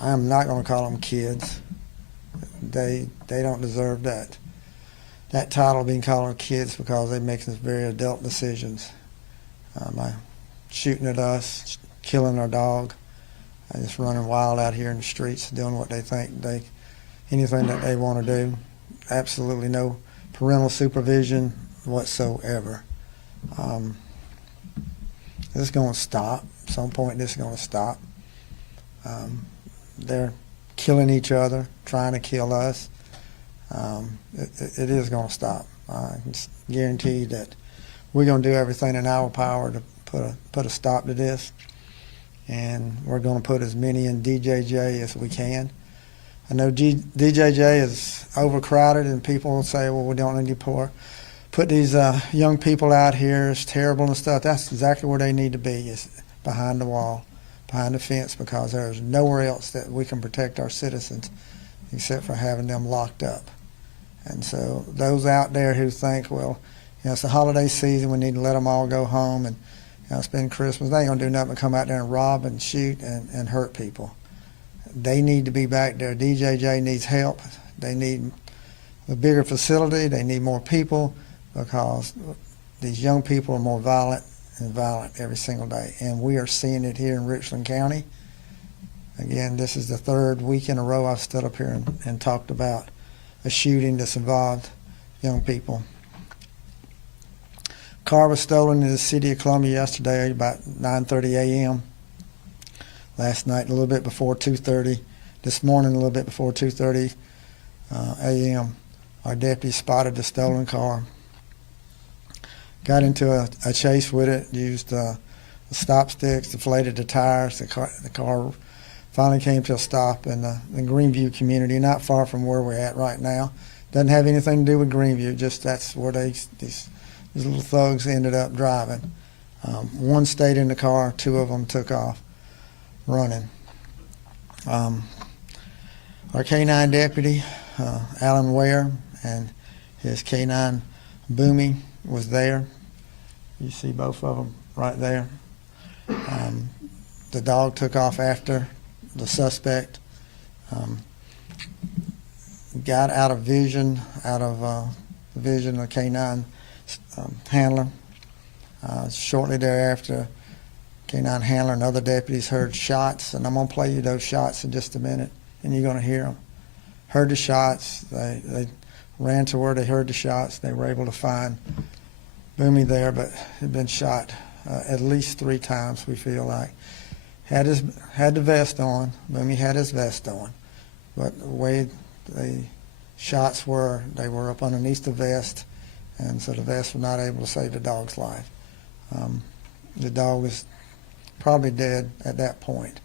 I am not going to call them kids. They don't deserve that title, being called kids, because they make some very adult decisions. By shooting at us, killing our dog, just running wild out here in the streets, doing what they think anything that they want to do. Absolutely no parental supervision whatsoever. This is going to stop. At some point, this is going to stop. They're killing each other, trying to kill us. It is going to stop. I can guarantee that we're going to do everything in our power to put a stop to this, and we're going to put as many in DJJ as we can. I know DJJ is overcrowded, and people will say, well, we don't need to put these young people out here. It's terrible and stuff. That's exactly where they need to be, is behind the wall, behind the fence, because there's nowhere else that we can protect our citizens except for having them locked up. And so those out there who think, well, it's the holiday season, we need to let them all go home and spend Christmas, they ain't going to do nothing but come out there and rob and shoot and hurt people. They need to be back there. DJJ needs help. They need a bigger facility. They need more people, because these young people are more violent and violent every single day. And we are seeing it here in Richland County. Again, this is the third week in a row I've stood up here and talked about a shooting that's involved young people. Car was stolen in the city of Columbia yesterday about 9:30 a.m. Last night a little bit before 2:30. This morning a little bit before 2:30 a.m. Our deputy spotted the stolen car. Got into a chase with it, used the stop sticks, deflated the tires. The car finally came to a stop in the Greenview community, not far from where we're at right now. Doesn't have anything to do with Greenview, just that's where these little thugs ended up driving. One stayed in the car, two of them took off running. Our K-9 deputy, Alan Ware, and his K-9 Boomy was there. You see both of them right there. The dog took off after the suspect. Got out of vision, the vision of the K-9 handler. Shortly thereafter, K-9 handler and other deputies heard shots, and I'm going to play you those shots in just a minute, and you're going to hear them. Heard the shots. They ran to where they heard the shots. They were able to find Boomy there, but had been shot at least 3 times, we feel like. Had the vest on. Boomy had his vest on, but the way the shots were, they were up underneath the vest, and so the vest was not able to save the dog's life. The dog was probably dead at that point.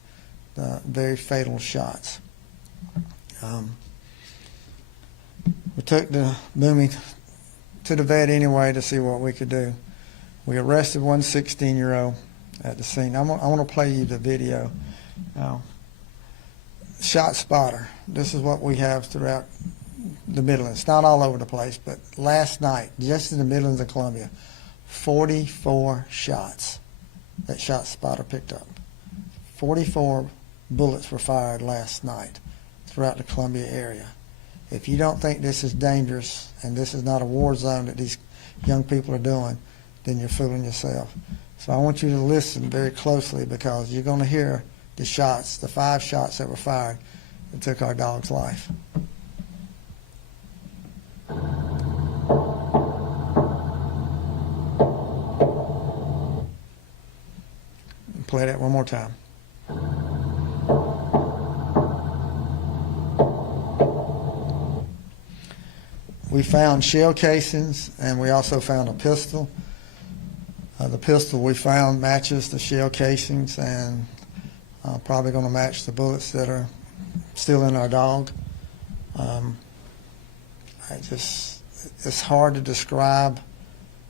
Very fatal shots. We took the Boomy to the vet anyway to see what we could do. We arrested one 16-year-old at the scene. I want to play you the video. Shot spotter. This is what we have throughout the Midlands. Not all over the place, but last night, just in the Midlands of Columbia, 44 shots that shot spotter picked up. 44 bullets were fired last night throughout the Columbia area. If you don't think this is dangerous and this is not a war zone that these young people are doing, then you're fooling yourself. So I want you to listen very closely, because you're going to hear the shots, the 5 shots that were fired that took our dog's life. Play that one more time. We found shell casings, and we also found a pistol. The pistol we found matches the shell casings, and probably going to match the bullets that are still in our dog. It's hard to describe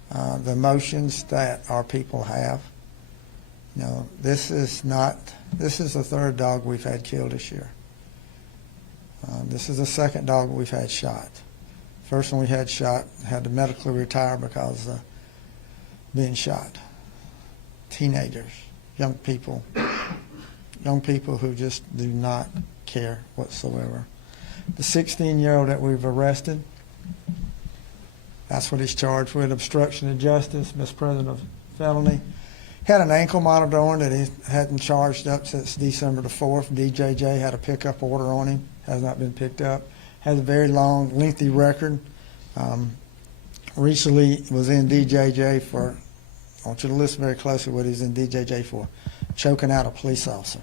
the emotions that our people have. This is the third dog we've had killed this year. This is the second dog we've had shot. First one we had shot had to medically retire because of being shot. Teenagers, young people who just do not care whatsoever. The 16-year-old that we've arrested, that's what he's charged with, obstruction of justice, misprision of felony. Had an ankle monitor on that he hadn't charged up since December the 4th. DJJ had a pickup order on him, has not been picked up. Has a very long, lengthy record. Recently was in DJJ for, I want you to listen very closely what he's in DJJ for, choking out a police officer.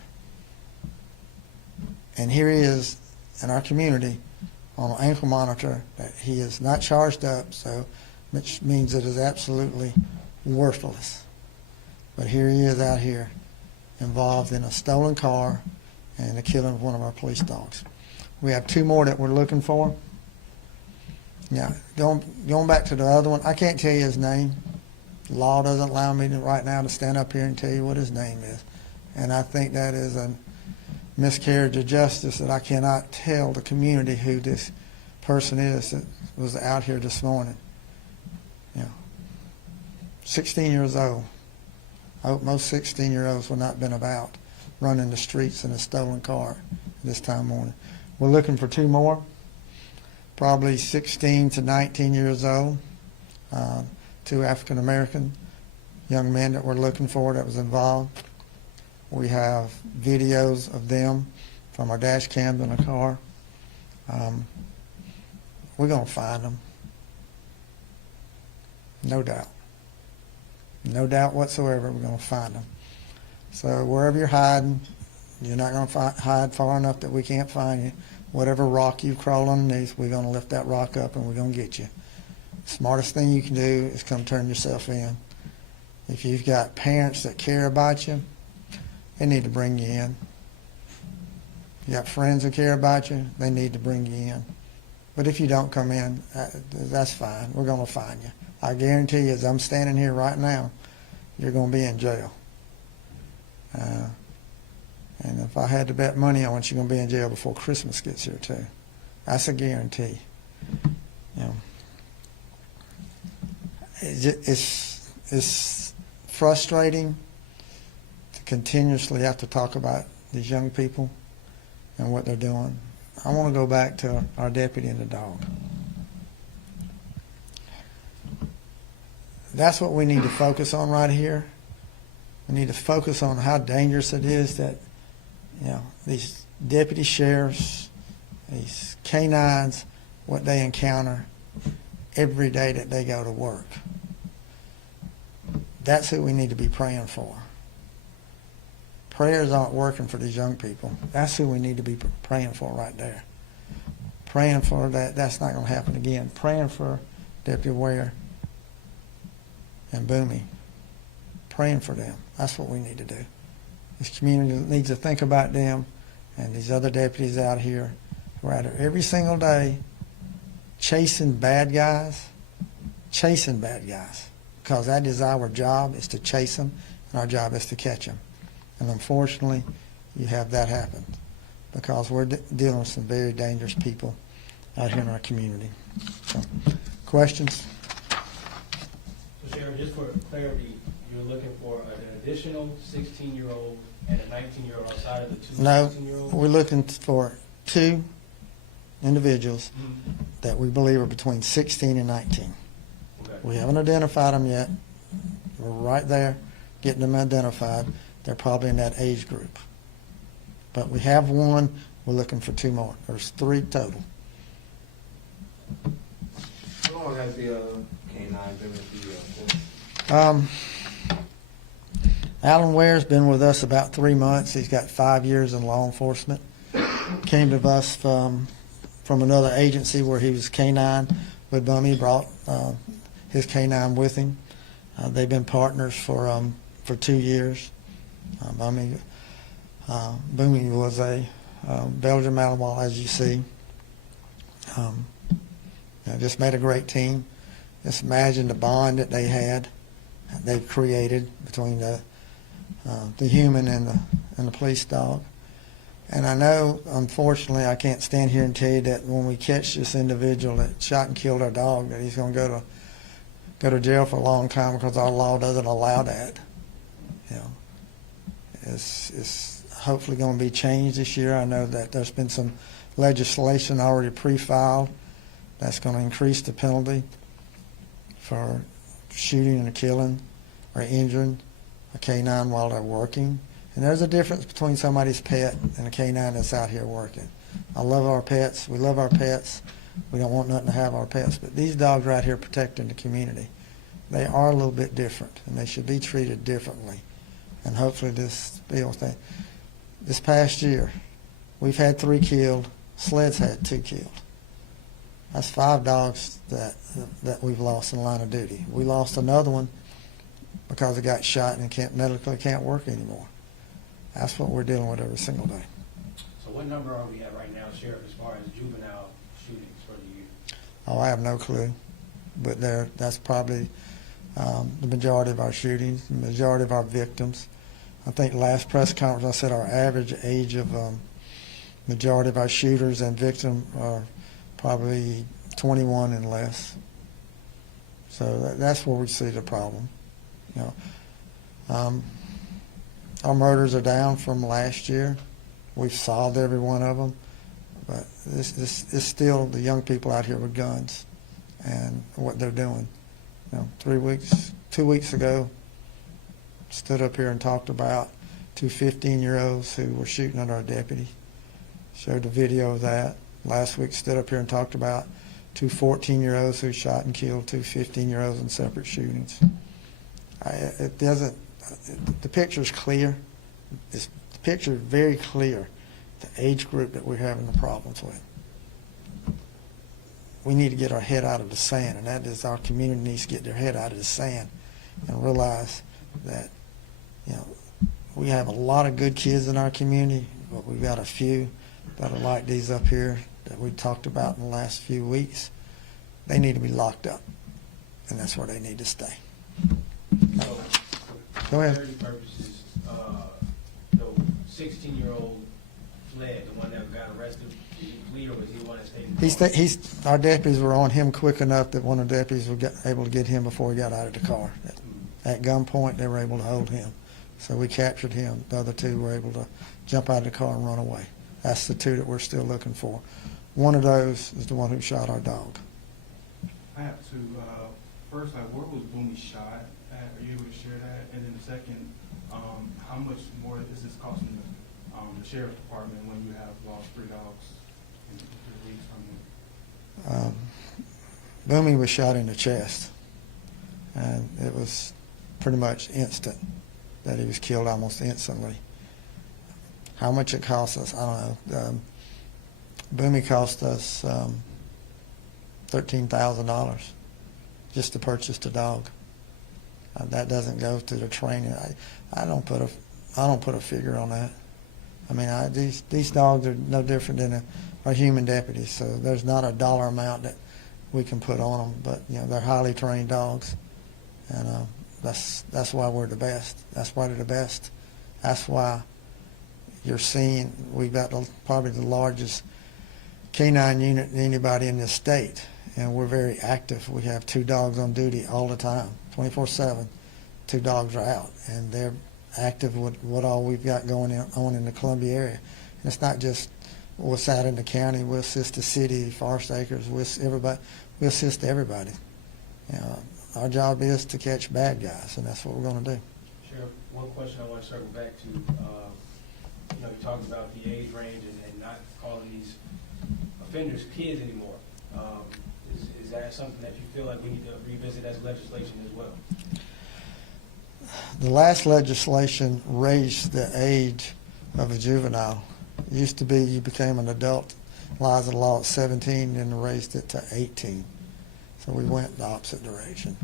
And here he is in our community on an ankle monitor that he is not charged up, so which means it is absolutely worthless. But here he is out here involved in a stolen car and the killing of one of our police dogs. We have 2 more that we're looking for. Now, going back to the other one, I can't tell you his name. The law doesn't allow me right now to stand up here and tell you what his name is. And I think that is a miscarriage of justice that I cannot tell the community who this person is that was out here this morning. 16 years old. I hope most 16-year-olds will not been about running the streets in a stolen car this time morning. We're looking for 2 more, probably 16 to 19 years old, 2 African-American young men that we're looking for that was involved. We have videos of them from our dash cams in the car. We're going to find them. No doubt. No doubt whatsoever we're going to find them. So wherever you're hiding, you're not going to hide far enough that we can't find you. Whatever rock you crawl underneath, we're going to lift that rock up and we're going to get you. Smartest thing you can do is come turn yourself in. If you've got parents that care about you, they need to bring you in. You got friends that care about you, they need to bring you in. But if you don't come in, that's fine. We're going to find you. I guarantee you, as I'm standing here right now, you're going to be in jail. And if I had to bet money on it, you're going to be in jail before Christmas gets here too. That's a guarantee. It's frustrating to continuously have to talk about these young people and what they're doing. I want to go back to our deputy and the dog. That's what we need to focus on right here. We need to focus on how dangerous it is that, these deputy sheriffs, these canines, what they encounter every day that they go to work. That's who we need to be praying for. Prayers aren't working for these young people. That's who we need to be praying for right there. Praying for that. That's not going to happen again. Praying for Deputy Ware and Boomy. Praying for them. That's what we need to do. This community needs to think about them and these other deputies out here who are out here every single day chasing bad guys, because that is our job, is to chase them, and our job is to catch them. And unfortunately, you have that happen because we're dealing with some very dangerous people out here in our community. So, questions? So, Sheriff, just for clarity, you're looking for an additional 16-year-old and a 19-year-old outside of the 2 16-year-olds? No, we're looking for 2 individuals that we believe are between 16 and 19. Okay. We haven't identified them yet. We're right there getting them identified. They're probably in that age group. But we have 1. We're looking for 2 more. There's 3 total. How long has the canine been with the Alan Ware's been with us about 3 months. He's got 5 years in law enforcement. Came to us from another agency where he was canine with Bummy. He brought his canine with him. They've been partners for 2 years. Boomy was a Belgian Malinois, as you see. Just made a great team. Just imagine the bond that they've created between the human and the police dog. And I know, unfortunately, I can't stand here and tell you that when we catch this individual that shot and killed our dog, that he's going to go to jail for a long time because our law doesn't allow that. It's hopefully going to be changed this year. I know that there's been some legislation already pre-filed that's going to increase the penalty for shooting and killing or injuring a canine while they're working. And there's a difference between somebody's pet and a canine that's out here working. I love our pets. We love our pets. We don't want nothing to have our pets. But these dogs right here protecting the community, they are a little bit different, and they should be treated differently. And hopefully this bill thing. This past year, we've had 3 killed. Sled's had 2 killed. That's 5 dogs that we've lost in the line of duty. We lost another one because it got shot and medically can't work anymore. That's what we're dealing with every single day. So what number are we at right now, Sheriff, as far as juvenile shootings for the year? Oh, I have no clue, but that's probably the majority of our shootings, the majority of our victims. I think last press conference I said our average age of majority of our shooters and victims are probably 21 and less. So that's where we see the problem. You know, our murders are down from last year. We've solved every one of them, but this is still the young people out here with guns and what they're doing. You know, 2 weeks ago, stood up here and talked about 2 15-year-olds who were shooting at our deputy. Showed the video of that. Last week, stood up here and talked about 2 14-year-olds who shot and killed 2 15-year-olds in separate shootings. It doesn't. The picture's clear. The picture is very clear. The age group that we're having the problems with. We need to get our head out of the sand, and that is our community needs to get their head out of the sand and realize that, you know, we have a lot of good kids in our community, but we've got a few that are like these up here that we talked about in the last few weeks. They need to be locked up, and that's where they need to stay. So, Go ahead. For clarity purposes, the 16-year-old fled, the one that got arrested, did he flee or was he the one that stayed in the car? Our deputies were on him quick enough that one of the deputies was able to get him before he got out of the car. At gunpoint, they were able to hold him. So we captured him. The other 2 were able to jump out of the car and run away. That's the 2 that we're still looking for. One of those is the one who shot our dog. I have to, first, like, where was Boomy shot at? Are you able to share that? And then the second, how much more is this costing the sheriff's department when you have lost 3 dogs in 3 weeks from them? Boomy was shot in the chest, and it was pretty much instant that he was killed almost instantly. How much it cost us, I don't know. Boomy cost us $13,000 just to purchase the dog. That doesn't go to the training. I don't put a figure on that. I mean, these dogs are no different than our human deputies, so there's not a dollar amount that we can put on them. But you know, they're highly trained dogs, and that's why we're the best. That's why they're the best. That's why you're seeing we've got probably the largest canine unit than anybody in this state, and we're very active. We have 2 dogs on duty all the time, 24/7. 2 dogs are out, and they're active with what all we've got going on in the Columbia area. And it's not just what's out in the county. We'll assist the city, Forest Acres, everybody. We assist everybody. You know, our job is to catch bad guys, and that's what we're going to do. Sheriff, one question I want to circle back to. You know, you talked about the age range and not calling these offenders kids anymore. Is that something that you feel like we need to revisit as legislation as well? The last legislation raised the age of a juvenile. It used to be you became an adult, lies of the law at 17, and raised it to 18. So we went the opposite direction.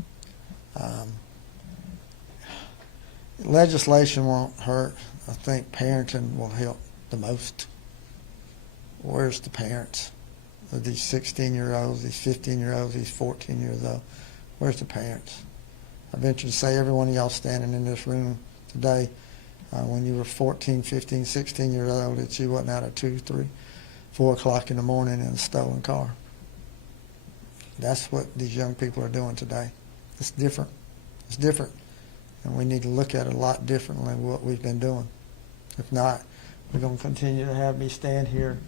Legislation won't hurt. I think parenting will help the most. Where's the parents of these 16-year-olds, these 15-year-olds, these 14-year-olds? Where's the parents? I venture to say every one of y'all standing in this room today, when you were 14, 15, 16 years old, that you wasn't out at 2, 3, 4 o'clock in the morning in a stolen car. That's what these young people are doing today. It's different. It's different. And we need to look at it a lot differently than what we've been doing. If not, we're gonna continue to have me stand here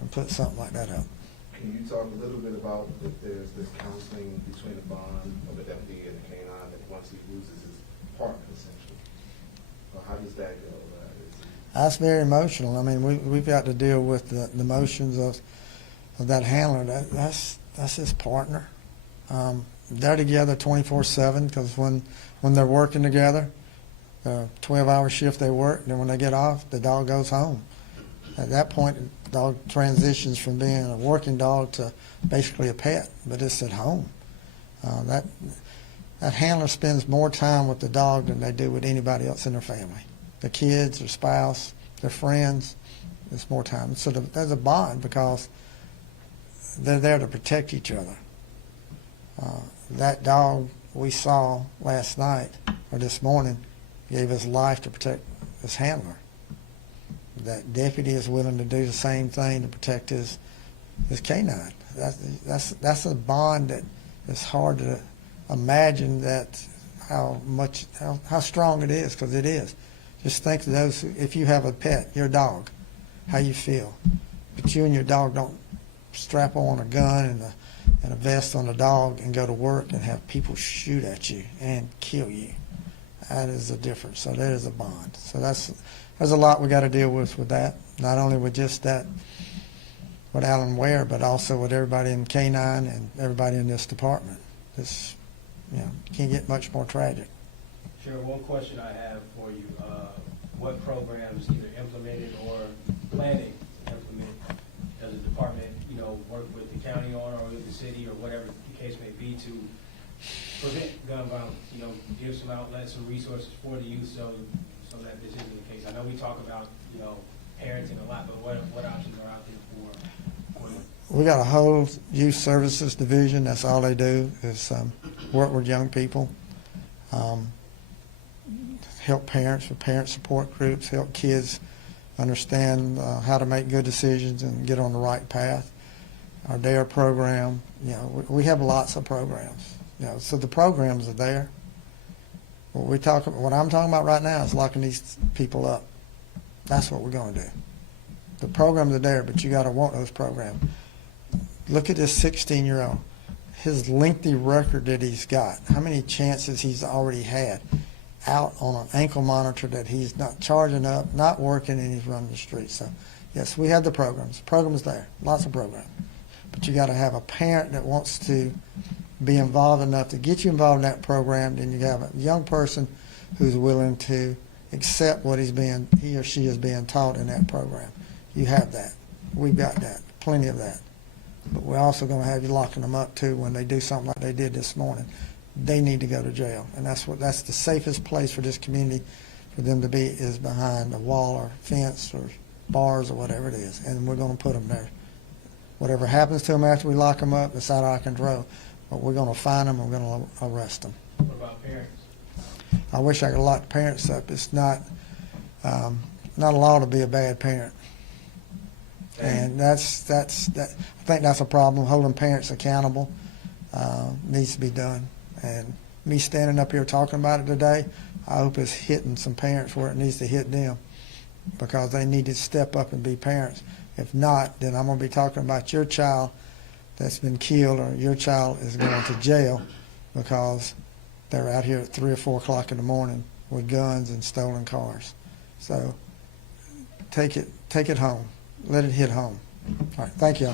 and put something like that up. Can you talk a little bit about if there's this counseling between the bond of the deputy and the canine that once he loses his partner essentially? Or how does that go? That's very emotional. I mean, we've got to deal with the emotions of that handler. That's his partner. They're together 24/7 because when they're working together, 12-hour shift they work, then when they get off, the dog goes home. At that point, the dog transitions from being a working dog to basically a pet, but it's at home. That handler spends more time with the dog than they do with anybody else in their family. The kids, their spouse, their friends, it's more time. So there's a bond because they're there to protect each other. That dog we saw last night or this morning gave his life to protect his handler. That deputy is willing to do the same thing to protect his canine. That's a bond that is hard to imagine that how strong it is, because it is. Just think of those, if you have a pet, your dog, how you feel. But you and your dog don't strap on a gun and a vest on the dog and go to work and have people shoot at you and kill you. That is the difference. So there is a bond. So there's a lot we got to deal with that. Not only with just that, with Alan Ware, but also with everybody in K-9 and everybody in this department. This, can't get much more tragic. Sheriff, one question I have for you, what programs either implemented or planning to implement does the department, work with the county on or with the city or whatever the case may be to prevent gun violence, give some outlets, some resources for the youth so that this isn't the case? I know we talk about, parenting a lot, but what options are out there for you? We got a whole youth services division. That's all they do is work with young people, help parents with parent support groups, help kids understand how to make good decisions and get on the right path. Our DARE program, we have lots of programs. So the programs are there. What I'm talking about right now is locking these people up. That's what we're going to do. The programs are there, but you got to want those programs. Look at this 16-year-old. His lengthy record that he's got. How many chances he's already had out on an ankle monitor that he's not charging up, not working, and he's running the streets. So, yes, we have the programs. The programs there, lots of programs. But you got to have a parent that wants to be involved enough to get you involved in that program. Then you have a young person who's willing to accept what he or she is being taught in that program. You have that. We've got that. Plenty of that. But we're also going to have you locking them up too when they do something like they did this morning. They need to go to jail, and that's the safest place for this community for them to be is behind a wall or fence or bars or whatever it is, and we're going to put them there. Whatever happens to them after we lock them up, it's out of our control. But we're going to find them and we're going to arrest them. What about parents? I wish I could lock parents up. It's not a law to be a bad parent. And I think that's a problem. Holding parents accountable needs to be done. And me standing up here talking about it today, I hope it's hitting some parents where it needs to hit them, because they need to step up and be parents. If not, then I'm going to be talking about your child that's been killed, or your child is going to jail because they're out here at 3 or 4 o'clock in the morning with guns and stolen cars. So take it home. Let it hit home. All right. Thank you.